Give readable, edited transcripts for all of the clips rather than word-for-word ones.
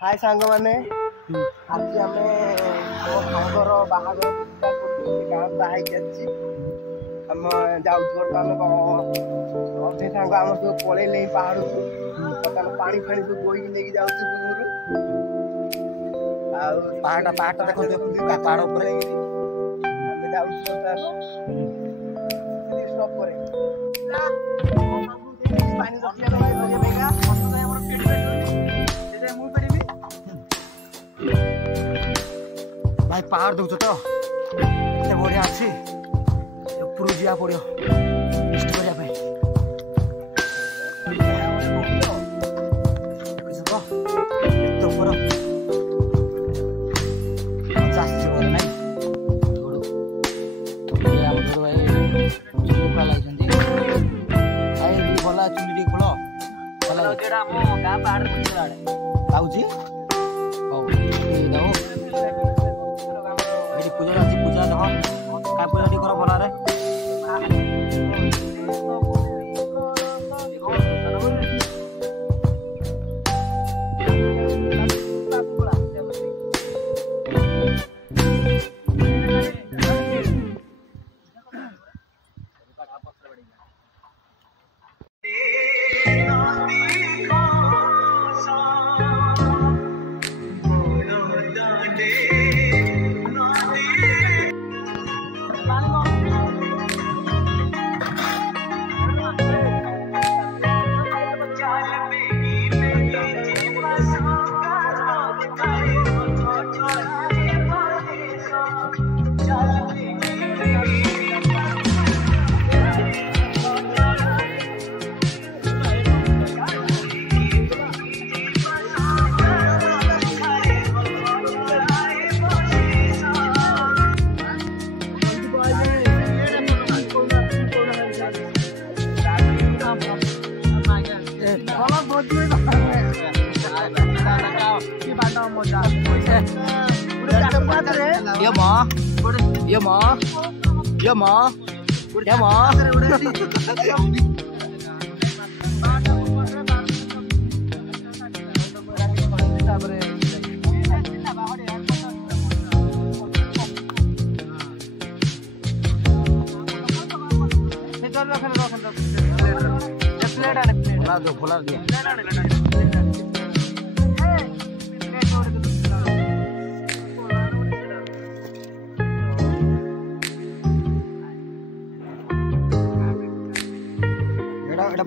हाय सांग मैंने आज आम सांगर बाहर गाँव बाहर आम जाऊ अधे सांग आम सब पलैले पहाड़ को पानी फाणी सब बोईक लेके जाऊँ पहाड़ देखते पहाड़ उपर आम जाऊ भाई पहाड़ देखु तो बढ़िया अच्छी ऊपर जा पड़ो टेस्ट करने पूजा देख क्या पूजा टी कर भल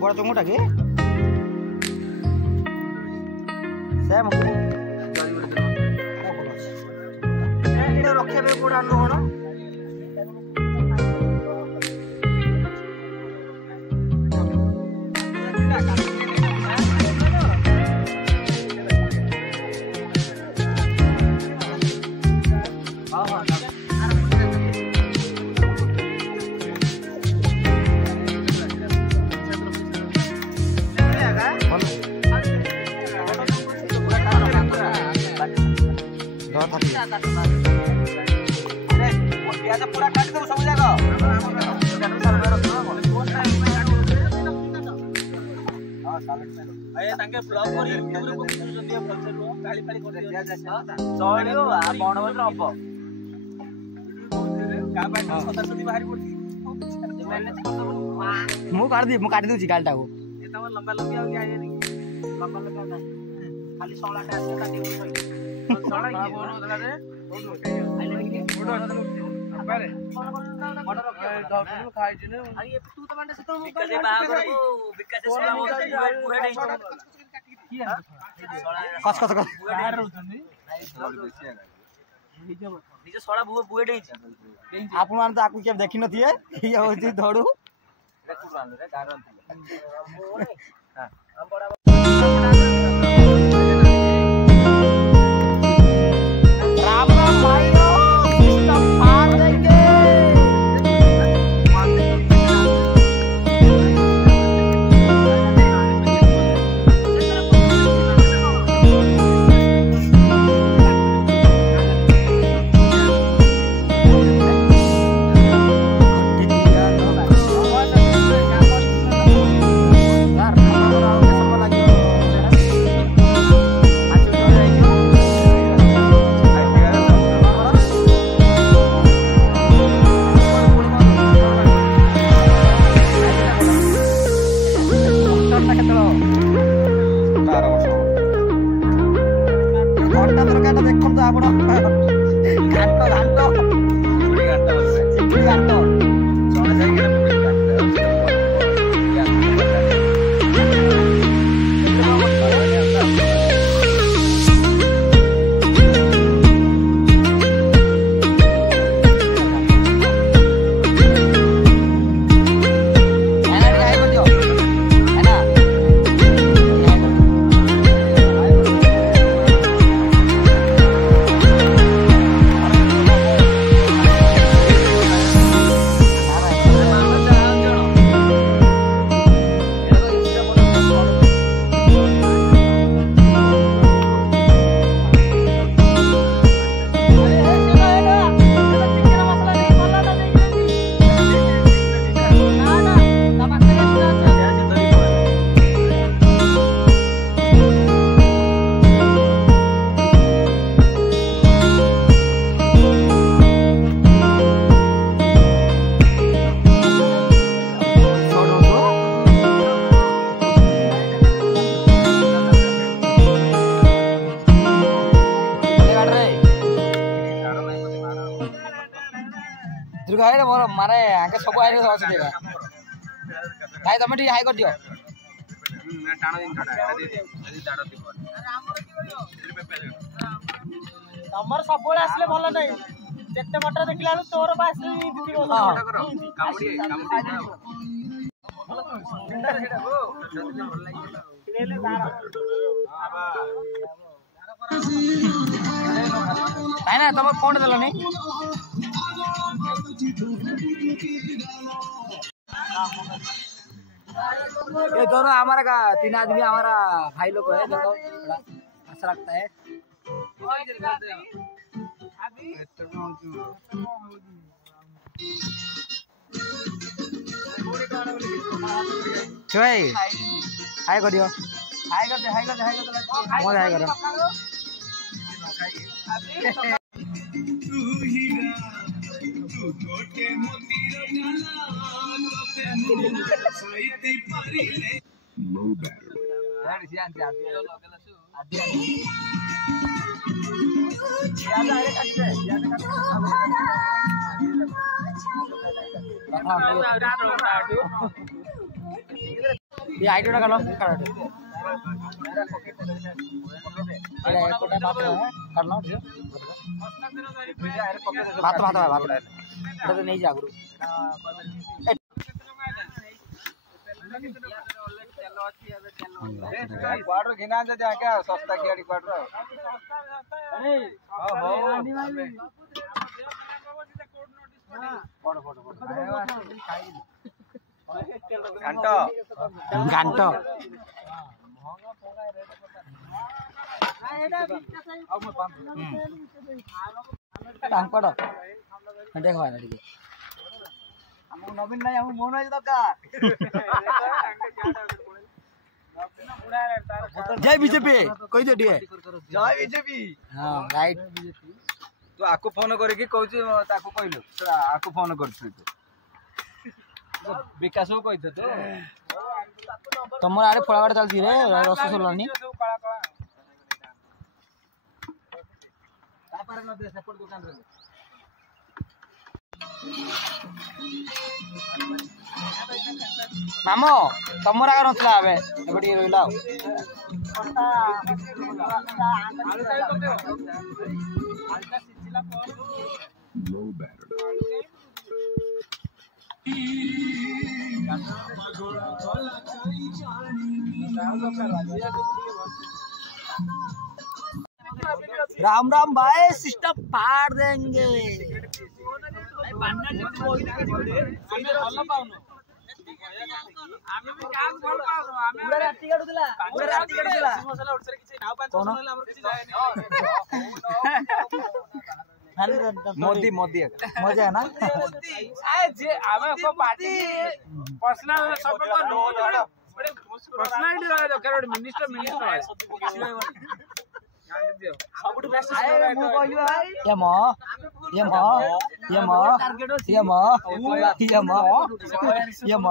बड़ा चमुटा कि रखा बड़ा कौन पूरा काट दो सब जगह अरे तांके ब्लॉग कर यूट्यूब रे पकड़ जंदी फलसे रो गाली फाली कर दिया जाय सॉरी आ बण बण रब का बाय सदा सदी बाहर पड़ती मु काट दूची गालटा को ए तम लंबा लंबी आ गया नहीं लंबा लंबा ना खाली 16 टा आसे काटी उठई 16 की बोलो दला रे पारे ऑर्डर रख खाई जिने अरे तू तो मंडे से तो बिकाजे बागर को बिकाजे से बुहे नहीं किया कस कस बाहर रहउछनी निजे सोडा बुहे नहीं आपन मान तो आकु के देखि नथिए ई होची धोडू रे तू बांध रे गारन हां हम बड़ा ରଖନ୍ତୁ ଆପଣ ଘାଣ୍ଟ ଘାଣ୍ଟ ଘାଣ୍ଟ मारे आगे सब आए भाई तुम ठीक हाई कर दियो तमर सब बेले आसले भल नै जत्ते मटर देखला तोर बा आसले ना तुम कौन देल नहीं ये दोनों हमारा का 3 आदमी हमारा भाई लोग है देखो बड़ा अच्छा लगता है भाई हाय करियो हाय कर दे हाय कर दे हाय कर दे मोर हाय करो low battery. ये आइटम का नाम कर दो अरे कोटा बात है कर लो बात बात बात तो नहीं जागरू क्वार्टर घिना दे क्या सस्ता गाड़ी क्वार्टर अरे घंटा घंटा टांगपड़ देखो ना ठीक हम नवीन नहीं हम मोन है दरकार जय बीजेपी कहि दे दिए जय बीजेपी हां राइट तू आको फोन करे कि कहू ताको कहलो आको फोन करछु तो विकास को कहते तो तुमर आरे फळागड चलती रे रस सोलनी तापारे न दे सेपट दुकान रे मामो तुमर आगे नथला आबे एबडी रोइला Low battery. राम राम भाई सिस्टम फाड़ देंगे मोदी मोदी मजा है ना जे आमे को पार्टी पर्सनल सब को नो पर्सनालिटी रहे दरकार मिनिस्टर सबुठ बेस्ट ये म ये म ये म ये म ये म ये म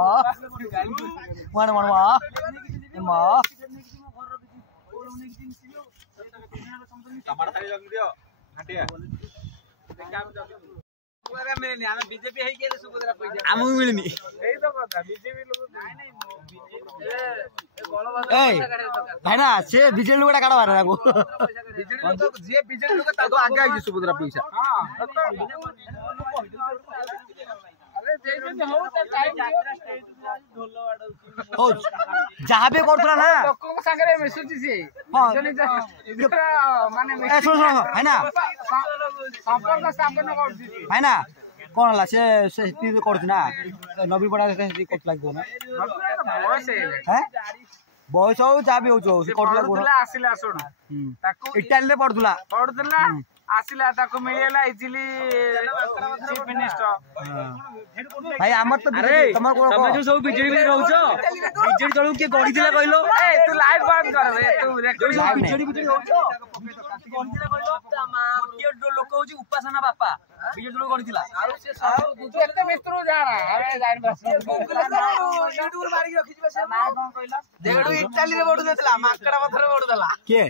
वन वन ये म टमाटर थाली रख दियो हटिया सुभद्रा मिलनी हम बीजेपी है के सुभद्रा पैसा हमहु मिलनी एई तो कथा बीजेपी लोग नहीं नहीं भाई ना से बीजेपी लोग काढ मारे को बीजेपी लोग जे बीजेपी लोग ताको आगे आई सुभद्रा पैसा हां अरे जे हो त टाइम हो जहां पे करतला ना लोक को संगे मेसेज से माने ए सुन सुन है ना संपर्क स्थापन करछि है ना कोन ला से करछ ना नबी पड़ा से करतला को ना बॉस हैं बॉस हो जाबे हो जो से करतला को आसिला सुन ताको इटाली रे पड़तला आसिला ताको मिलेला इजिली चीफ मिनिस्टर भाई हमर तो तमर को तमे जो सब बीजेपी में रहउछ बीजेपी चलू के गड़ी दिला कहलो ए तू लाइव बंद कर रे तू रेकॉर्ड बीजेपी होउछ गड़ी दिला कहलो गोटिए लोक होची उपासना बापा बीजेपी चलू गड़ी दिला तू एते मिस्त्री जा रहा अरे जान बस यूट्यूब मारी रखि जिबे से ना कोन कहला देडू इटाली रे बडू देतला माकड़ा पथर बडू देला के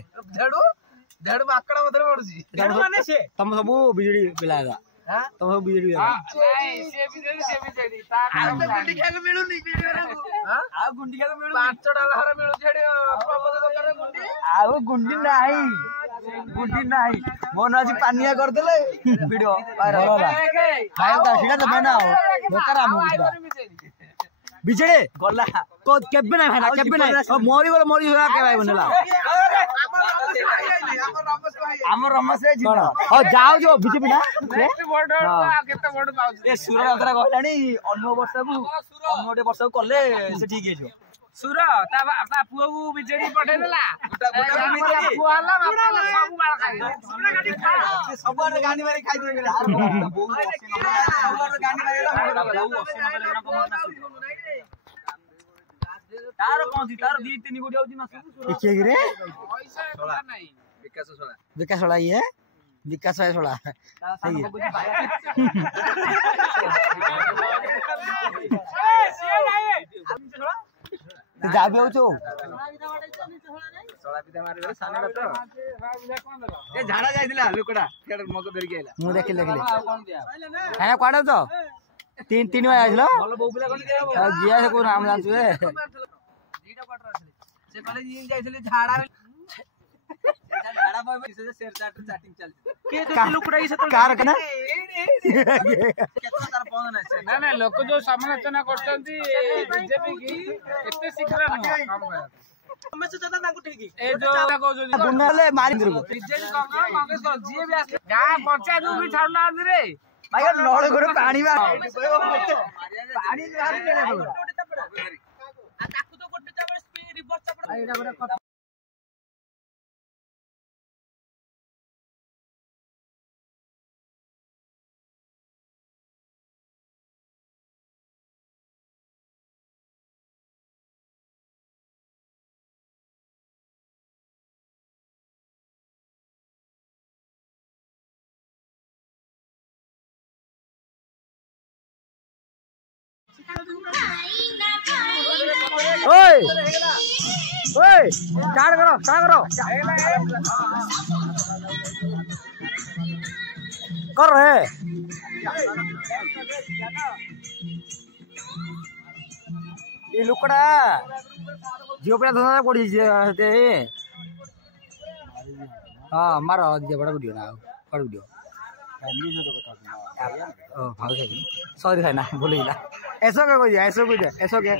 देडू माकड़ा पथर बडूची माने से तम सब बिजली पिलागा हां तम सब बिजली नहीं से बिजली ता गुंडी खाके मिलुनी बिजली हां आ गुंडी खाके मिलु 5 डॉलर मिलु छेडी प्रबोध दोकान गुंडी आ गुंडी नाही मोन आज पानिया कर देले वीडियो वायरल खाय ता सीधा तो बना हो लोकरा मुगदा बिजली गला को केबे ना भाई केबे ना मोरी होया के भाई बनला हमर रमेश रे जीत ओ जाओ जो बीजेपी ना नेक्स्ट वोट केते वोट पाउ ए सूर्यचंद्र कहलानी अन्य वर्ष को कले से ठीक हे जो सुर ता पुओ को बिजेडी पठे देला पुआ हला बापा सब बार खाइ सब गानी मारी खाइ देले गानी मारी तार कोन थी तार 2-3 गोटी होती मास के रे पैसा नहीं विकास सोला ये विकास है सोला सही है जाबे हो छो सोला पिता मारे साने तो ए झाड़ा जाइदिला लोकड़ा केड मग धरि गेला मु देखिले है क्वाडा तो 3 बार आइलो बोल बौ पिला कोन गिया से को नाम जानछु ए दीटा क्वार्टर आछले से कॉलेज इन जाइछले झाड़ा झाड़ा बय से शेयर चैटिंग चल के तो लुकड़ाई से तो कार कना केतना तार फोन ना ना लोक जो समालोचना करछंती बीजेपी की एते शीघ्र न काम कर समस्या ज्यादा ताको ठीक ए जो को जो गुंडाले मारी दिरगो बीजेपी कांग्रेस को जीए भी आसे गा पंचायत भी छाड़ना रे भाई नळ करे पानी में पानी बाहर केना आ ताकू तो गोटे चाबे स्पीड रिवर्स चापड़ एटा गोटे ओए ओए स्टार्ट करो कर रहे ये लुकड़ा जियो पे धोना पड़ी जे हां मारो जे बड़ा वीडियो ना बड़ा वीडियो भाग जाएगी सॉरी है ना बोलेगा ऐसा क्या कोई ऐसा क्या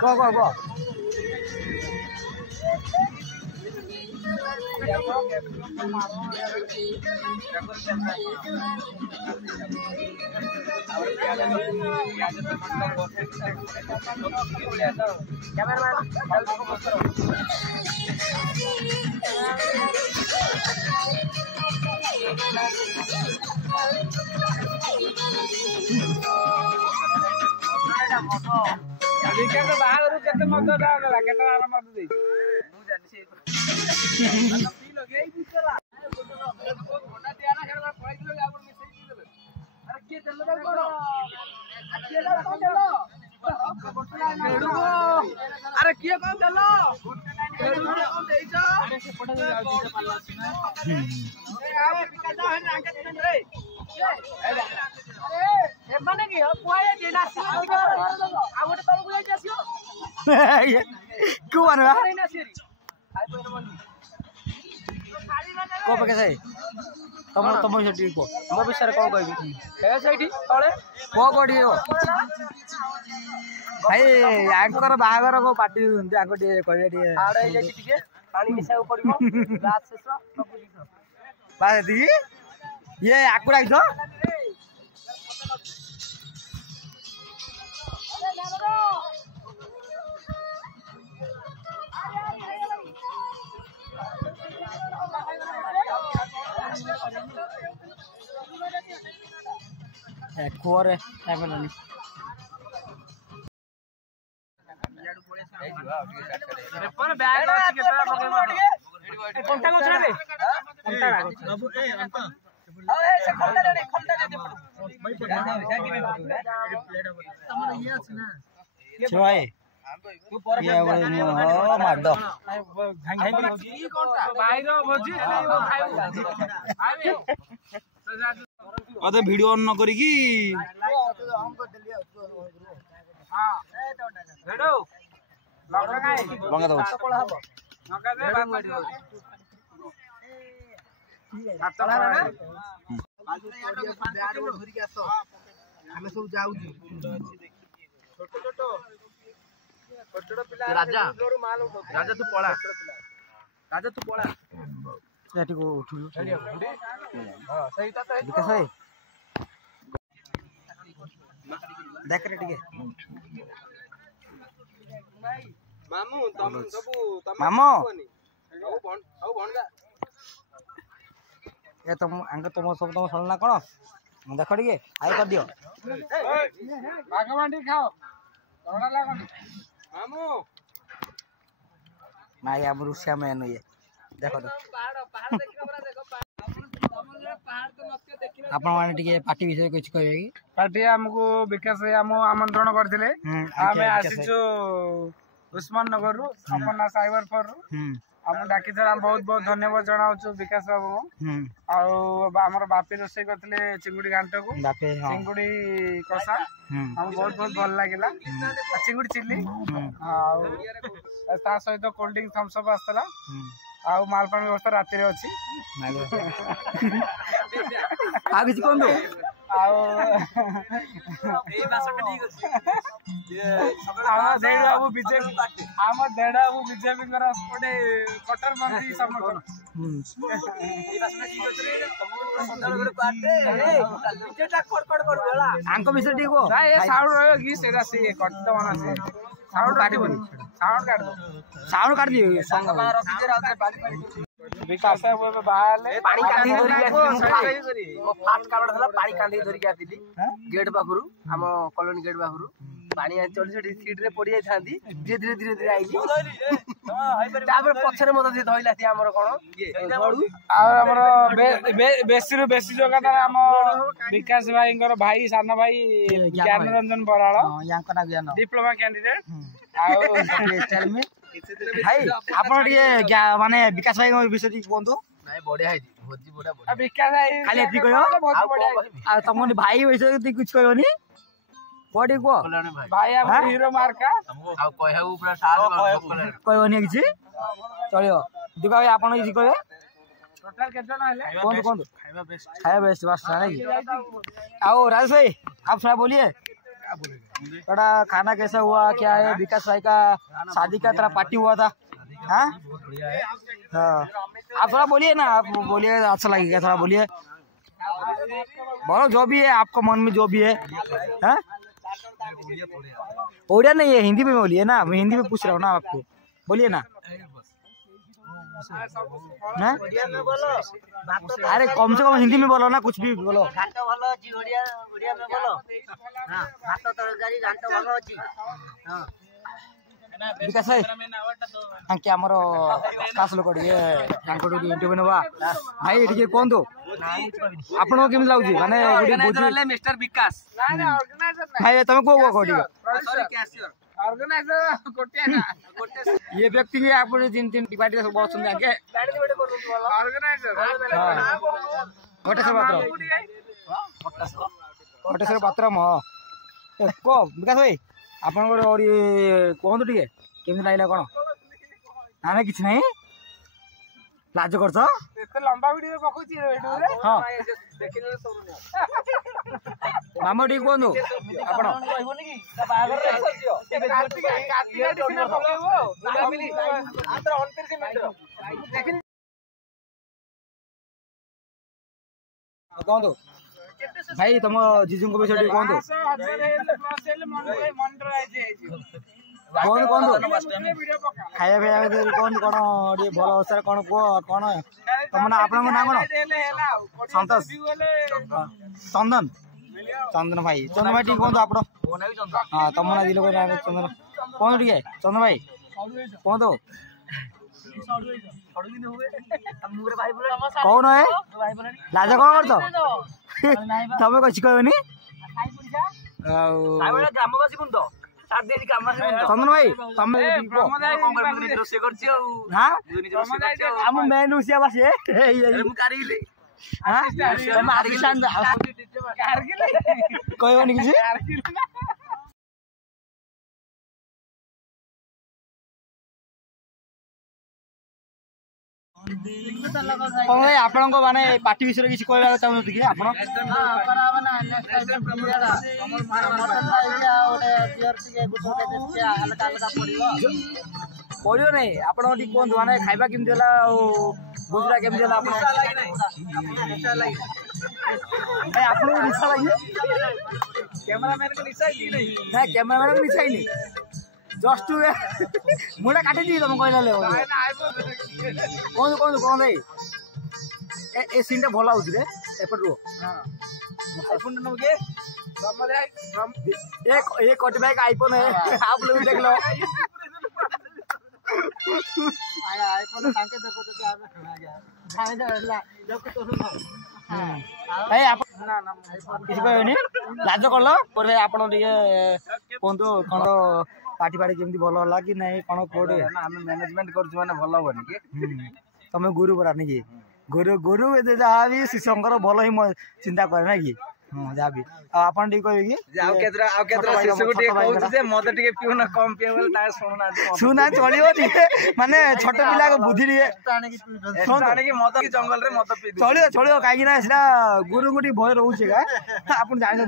go ବିକାଶ ବାହାଘରୁ କେତେ ମଦ ଦେଲା କେତେ ମଦ ଦେଇଛି ମୁଁ ଜାଣିଛି अरे किए कौन देलो कौन देइछ ए माने कि पुआए देना सी आ गोटे तलकु जाई आसियो क्यों बनवा ना सिरी आइ पहिले बनी को पके सही तुम सेठी को मो विषय को कहबी ए सेठी तळे को कोडी हो भाई यांकर बाहागर को पार्टी हुंती आको टे कहबे टे आड़े जाई टिके पानी मिसाउ पड़िबो रात शेष सब बुझिस बात दी ये आको राइछो कोरे एबलनी पर बैग अछि केतरा पकेबो कोनटा गछ रे कोनटा गछ बाबू ए अंता ए से खलटा रे दे तमर ये अछि ना छुआए ये मार दो घाई कोनटा बाहिर भोजी खाइबो अते वीडियो ऑन न करी की हां हेडो लगा काई लगा दो लगा दे बात आतला ना बाजू ब्याड धरि के आसो हमें सब जाऊ छोटो पिला राजा तू पळा सेठी को उठू हां सही ता विकास भाई देख रे टिके मामू तम सब तम मामो औ भणगा ए तुम अंग तुम सब तुम सलना कोन देख टिके आइ कर दियो बागवांडी खाओ तोड़ा लागनी मामू नाइ हम रुसिया में न ये देखो तो पहाड़ देखिनो बरा देखो पहाड़ तो नके देखिनो आपण माने टिके पार्टी विषय कुछ कहबे की पार्टी हमको विकास हम आमंत्रण करथिले आमे आसीछु उस्मान नगर रु अपना साइबर फॉर रु हम डाकी थरा बहुत बहुत धन्यवाद जणाउछु विकास बाबू आ हमर बापी रोसे करथिले चिंगुडी घांट को बापे हां चिंगुडी कसा हम बहुत बहुत भल लागिला चिंगुडी चिल्ली आ ता सहित कोल्ड ड्रिंक थम्स अप आस्तला आ मालपान व्यवस्था राति रे अछि आ किछ कोन दो आ ए बासटा ठीक अछि हम देड़ बाबू बीजेपी हम देड़ बाबू बीजेपी कर गोटे कटर मंत्री समर्थन ए बासटा ठीक अछि रे संदल गोटे पाटे बीजेटा कड़कड़ कर बोला आंको विषय ठीक हो ना ये साउंड रहे की सेरा से कट तो होना से साउंड काट दो साउंड काट दियो संग बाहर रखि दे राउते पानी विकास है वो बाहर पानी कांदी धरि के मो फास्ट कावड़ थला पानी कांदी धरि के आतिली गेट बाखुरु हम कॉलोनी गेट बाखुरु पानी चली चली सीट रे पड़ी जाई थांदी धीरे धीरे आइली तापर पछरे मत दे धइला ती हमर कोन गडू आ हमर बेसी रो बेसी जगह हम विकास भाईंकर भाई सान भाई ज्ञान रंजन बराळ यांको ना ज्ञान डिप्लोमा कैंडिडेट आ स्टाइल में भाई आपण टिके माने विकास भाई विषय ठीक कोन तो नाही बढ़िया है भोजी बड़ा विकास भाई खाली एती कयो आ तमन भाई विषय कुछ कयोनी बॉडी को भाई हम हीरो मार्का आ कहू पूरा साथ कयोनी किछि चलियो दुका भाई आपण किछि कयो टोटल केतना हले कौन खाया बेस्ट बस नहीं आओ राजेश भाई आप थोड़ा बोलिए थोड़ा खाना कैसा हुआ क्या है विकास भाई का शादी का तरह पार्टी हुआ था हाँ आप थोड़ा बोलिए ना आप बोलिए अच्छा लगेगा थोड़ा बोलिए बोलो जो भी है आपको मन में जो भी है हाँ ओडिया नहीं है हिंदी में बोलिए ना मैं हिंदी में पूछ रहा हूँ ना आपको बोलिए ना ना अरे कम से कम हिंदी में बोलो ना, कुछ भी बोलो। घाट भलो अछि ओडिया ओडिया में बोलो। हां भात तरकारी घाट भलो अछि। हां विकास भाई आंके हमर खास लोक ये तांको इंटरव्यू नबा भाई ठीक कोन तो आपन केम लागु माने ऑर्गेनाइजर ले मिस्टर विकास भाई तुम को को ठीक सॉरी कैशियर ऑर्गेनाइजर कोटिया ना ये व्यक्ति के आपन जिन जिन डिपार्टमेंट सब बहुत सुंदर के ऑर्गेनाइजर कोटेश्वर पात्र म को विकास भाई आपन और ये कोन ठीक केमि लागला कोन आने किछ नहीं लाज करछ एते लंबा वीडियो पकोची वीडियो रे हां देखिले सब मामा ठीक कोन आपन कहबोनी की बागर रे कार्तिक डिसिना पकेबो फैमिली आतर 29 मिनिट देखिन कोन तो भाई तुम जीजू को विषय कोन तो कौन कौन खाया खाया कौन कौन ये भल अवसर कौन कह कौन तुम ना आपन नाम कौन संतोष चंदन चंदन भाई ठीक कौन आप हाँ तुम ना दिल चंदन कौन ठीक चंदन भाई कौन तो कौन है लाज कौन कर तमें कछ कहनी ग्रामवासी कोन तो चंदन भाई तुम मेनू से बस कहबनी किसी भाई आपण माने पार्टी विषय किसी कहवा चाहते कि आप पड़ो नहीं आप कहतु माने खाइबा केमती बुझला केमती निशा लगे कैमरामैन को निशा ही नहीं ना कैमरामैन को निशा ही नहीं जस्ट मुझे काटी दी तुम कहला कौन कौन कौन भाई ए सीन टा भला होउछ रे एपट रो आईफोन नंबर के एक कोटी भाई का आईफोन है आप लोग देख लो आया आईफोन कांके देखो तो क्या में गया जाने जा जब को तो भाई आप ना ना किसी को नहीं लाज करलो पर आपण ଟିକେ कोंतो कोन पार्टी पार्टी केमती भल होला कि नहीं कोन कोड ना हम मैनेजमेंट करछु माने भल होबनी कि तमे गुरु बरा नहीं कि गुरु ए जहा भी शिशंकर भल ही चिंता करे ना कि हां जा भी आपन ठीक कहबे कि आउ केतरा शिशु को ठीक कहू जे मते ठीक पिउ ना कम पिए बोले ता सुना चलियो ठीक माने छोट पिला को बुद्धि रे ताने कि मत कि जंगल रे मत पी चलियो काई ना इसला गुरु गुटी भय रहउछे का आपन जानि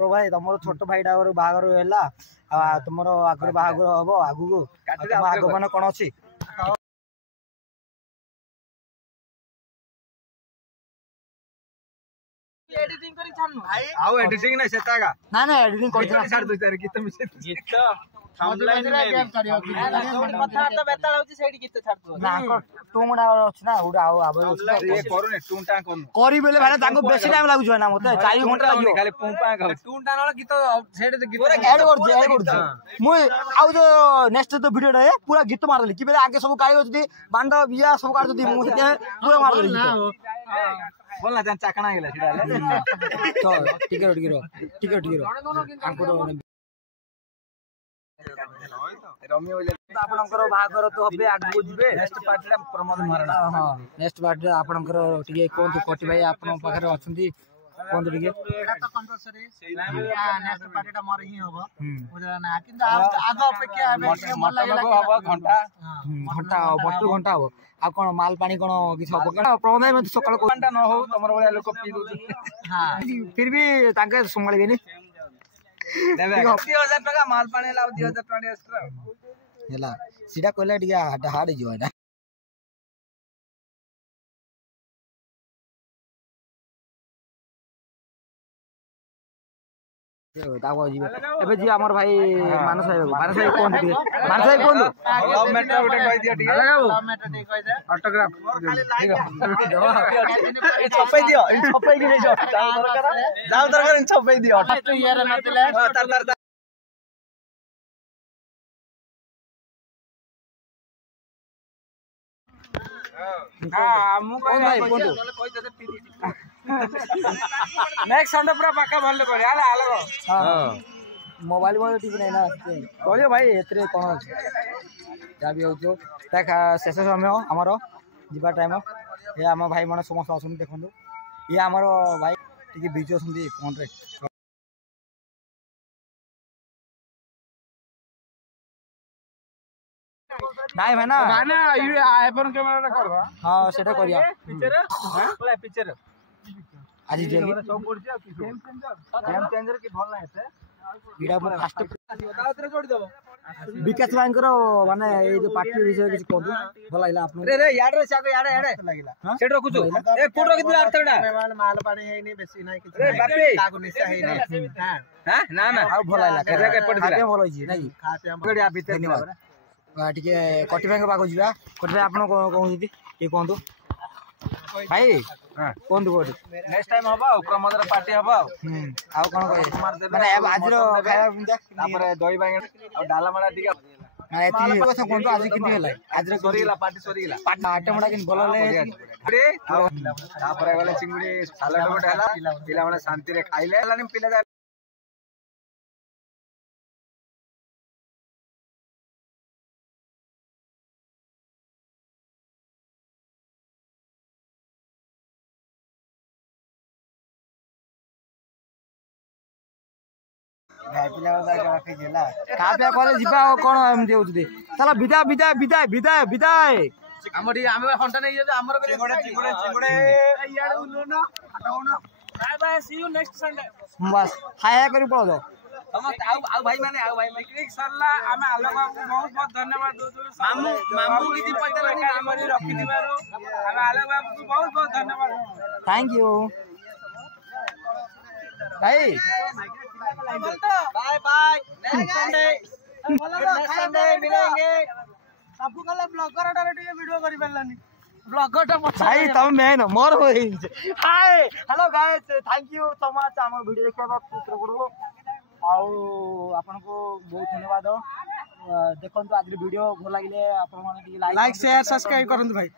प्रभाई तुम छोट भाईटा बाहागर है तुम आगे बाहागर हम आगू आग मान कौन अच्छी एडिटिंग करी छानु भाई आउ एडिटिंग नै सेतागा ना ना एडिटिंग कर छाड़ दो तार गीत मिसे गीत थंबनेल में गेम करियो कि कथा तो बेताल होची सेडी गीत छाड़ दो ना टुमडा अछि ना उडा आउ आबे ये करू ने टुंटा कोन करी बेले भाई ताको बेसी टाइम लागु छ ना मते 4 घंटा लागियो खाली पुंपा खाऊ टुंटा न गीत सेडी गीत ऐड कर मुई आउ जो नेक्स्ट तो वीडियो रे पूरा गीत मार देली कि बेले आगे सब गाड़ी होती बांड बिया सब काट दी मु पूरा मार देली बोलना जान चाकणा गेला छिडाले तो टिके आंको रम्य होले आपनकर बाहागर तो हबे आगु जिबे नेक्स्ट पार्टी प्रमोद महाराणा हां नेक्स्ट पार्टी आपनकर टिके कोन कोटी भाई आपन पाखरे अछंती कोन टिके एटा तो कंपलसरी नेक्स्ट पार्टी टा मोर ही होबो बुझला ना किंतु आगो अपेक्षा हबे मन लागला हबो घंटा बट्टू घंटा हो आ कोन माल पानी कोन किछ हो कोन प्रमोद भाई मत सकाळ घंटा न हो तमर बळिया लोक पी दउ हां फिर भी ताके संभाळबेनी देबे 20000 टका माल पानी लाउ 20000 टका एक्स्ट्रा ହେଲା सीधा कहला टिके हाड जिवा ना ताको जीवे एबे जी हमर भाई मानस भाई कोन दिए मानस भाई कोन लव मैटर गोटे कहि दियो ठीक लगाबो लव मैटर ठीक कहि दे ऑटोग्राफ ए छपै दियो इन छपै कि नै जाऊ दरकार इन छपै दियो तो यार नतले तर हमु कोन भाई कोन नेक्स्ट संडे पूरा पक्का भल्ले करे आले आले हां मोबाइल में ठीक नै ना कहलियो भाई एतरे कोन जा भी होजो देखा शेष समय हमरो जीवा टाइम ये हम भाई माने समस्त आसुन देखंदो ये हमरो भाई टिके बिजो सुंदी फोन रे नाइ भाई ना ये आईफोन कैमरा रे करबा हां सेटा करिया पिक्चर हां कोला पिक्चर आज जेली सब पड़ जा गेम चेंजर की भल ना हेते इडा फास्ट बताओ तरे जोड़ देबो विकास बैंक रो माने ए जो पार्टी विषय किछ कोदु भल लागला आपन रे याड रे साको याड लागला सेट रखु जो ए फोटो रखि दिला अर्थडा माल पानी है नहीं बेसी नहीं किछ रे बापी काको निशा है नहीं हां ना ना आ भल लागला केजा के पड़ दिला भल होई नै खा पे हम गड़िया भीतर धन्यवाद टिके कटि बैंक पाको जिबा कटि आपन कहू जति ए कोंदु भाई हां कोंदु कोट नेक्स्ट टाइम हबा ओकरा मदर पार्टी हबा आ कोन कहे माने आज रो खाया पिंदा तापर दही बांगण और डाला माला ठीक ना एती কথা कोंदु आज किति हला आज रे सरीला पार्टी सरीला पाट आटे मडा किन बोलले रे तापर गले चिंगुडी सालाड गोटे हला पिला माने शांति रे खाइले हलानी पिला भाई पिला वाला रखि देला काप्या कॉलेज जिबा कोन हम देउछते चला विदाय विदाय विदाय विदाय विदाय हमरी हम हंटा नहीं जे हमर चिंगुडे याड उलो ना हटाउना bye bye see you next Sunday बस हाय हाय करी पळो जाओ समस्त आउ भाई माने पिकनिक सरला आमे आलो बाबू बहुत बहुत धन्यवाद दोस्तों मामू की पैसा लगा हमरी रखि दिबारो आमे आलो बाबू को बहुत बहुत धन्यवाद थैंक यू भाई बाय बाय नेक्स्ट संडे मिलेंगे सबको कल ब्लॉगर डायरेक्ट वीडियो करि परलानी ब्लॉगर भाई तुम मेन मोर होई hi hello guys thank you so much हमर वीडियो देखा चित्र करू आउ आपन को बहुत धन्यवाद देखंतु आज वीडियो भल लागिले आपन माने लाइक शेयर सब्सक्राइब करंतु भाई